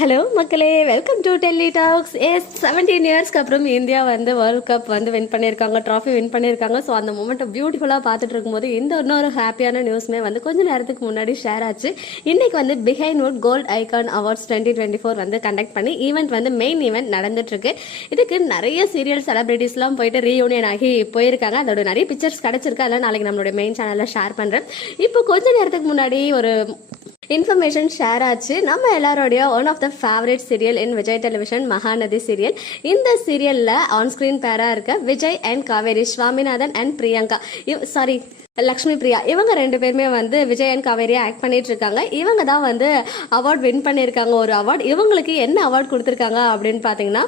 Hello மக்களே welcome to Delhi talks as seventeen இயர்ஸ்க்கு அப்புறம் இந்தியா வந்து வேர்ல்ட் கப் வந்து வின் பண்ணியிருக்காங்க ட்ராஃபி வின் பண்ணியிருக்காங்க. ஸோ அந்த மூமெண்ட்டை பியூட்டிஃபுல்லாக பார்த்துட்டு இருக்கும்போது இந்த இன்னொரு ஹாப்பியான நியூஸ்மே வந்து கொஞ்ச நேரத்துக்கு முன்னாடி ஷேர் ஆச்சு. இன்னைக்கு வந்து Behindwoods Gold Icon Awards twenty twenty four வந்து கண்டக்ட் பண்ணி ஈவெண்ட் வந்து மெயின் ஈவெண்ட் நடந்துட்டுருக்கு. இதுக்கு நிறைய சீரியல் செலிபிரிட்டிஸ்லாம் போயிட்டு ரீயூனியன் ஆகி போயிருக்காங்க. அதோட நிறைய பிக்சர்ஸ் கிடச்சிருக்கு. அதெல்லாம் நாளைக்கு நம்மளுடைய மெயின் சேனலில் ஷேர் பண்ணுறேன் இப்போ கொஞ்ச நேரத்துக்கு முன்னாடி ஒரு இன்ஃபர்மேஷன் ஷேர் ஆச்சு. நம்ம எல்லாரோடைய one of the favourite serial in Vijay television Mahanadi serial இந்த சீரியல்ல ஆன்ஸ்க்ரீன் பேரா இருக்க Vijay and Kaveri Swaminathan and Priyanka sorry Lakshmi Priya இவங்க ரெண்டு பேருமே வந்து விஜய் காவேரியா ஆக்ட் பண்ணிட்டு இருக்காங்க இவங்க தான் வந்து அவார்ட் வின் பண்ணியிருக்காங்க ஒரு அவார்ட் இவங்களுக்கு என்ன அவார்ட் கொடுத்துருக்காங்க அப்படின்னு பார்த்தீங்கன்னா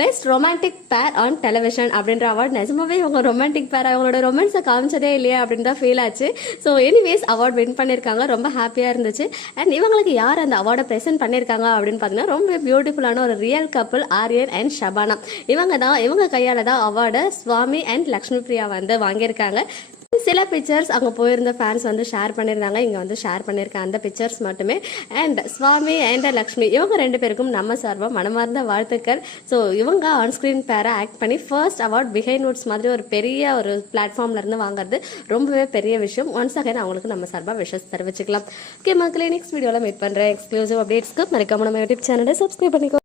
best romantic pair on television அப்படின்ற அவார்ட் நிஜமாவே இவங்க ரொமான்டிக் பேர் அவங்களோட ரொமான்ஸை காமிச்சதே இல்லையா அப்படின்னு தான் ஃபீல் ஆச்சு. ஸோ எனிவேஸ் அவார்ட் வின் பண்ணியிருக்காங்க ரொம்ப ஹாப்பியாக இருந்துச்சு. அண்ட் இவங்களுக்கு யார் அந்த அவார்டை ப்ரெசென்ட் பண்ணியிருக்காங்க அப்படின்னு பார்த்தீங்கன்னா ரொம்ப பியூட்டிஃபுல்லான ஒரு real couple Aryan and Shabana. இவங்க தான் இவங்க கையால் தான் அவார்டை சுவாமி அண்ட் லக்ஷ்மி பிரியா வந்து வாங்கியிருக்காங்க. சில பிக்சர்ஸ் அங்கே போயிருந்த ஃபேன்ஸ் வந்து ஷேர் பண்ணியிருந்தாங்க. இங்கே வந்து ஷேர் பண்ணியிருக்கேன் அந்த பிக்சர்ஸ் மட்டுமே. அண்ட் சுவாமி அண்ட் லக்ஷ்மி இவங்க ரெண்டு பேருக்கும் நம்ம சார்பாக மனமார்ந்த வாழ்த்துக்கள். ஸோ இவங்க ஆன்ஸ்க்ரீன் பேரை ஆக்ட் பண்ணி ஃபர்ஸ்ட் அவார்ட் பிஹைண்ட் நோட்ஸ் மாதிரி ஒரு பெரிய ஒரு பிளாட்ஃபார்ம்லேருந்து வாங்குறது ரொம்பவே பெரிய விஷயம். ஒன்ஸ் அகைன் அவங்களுக்கு நம்ம சார்பாக விஷஸ் தெரிவிச்சுக்கலாம். ஓகே மக்களே நெக்ஸ்ட் வீடியோவில் மீட் பண்ணுறேன் எக்ஸ்க்ளூசிவ் அப்டேட்ஸ்க்கு மறக்காம நம்ம யூடியூப் சேனலை சப்ஸ்கிரைப் பண்ணிக்கோ.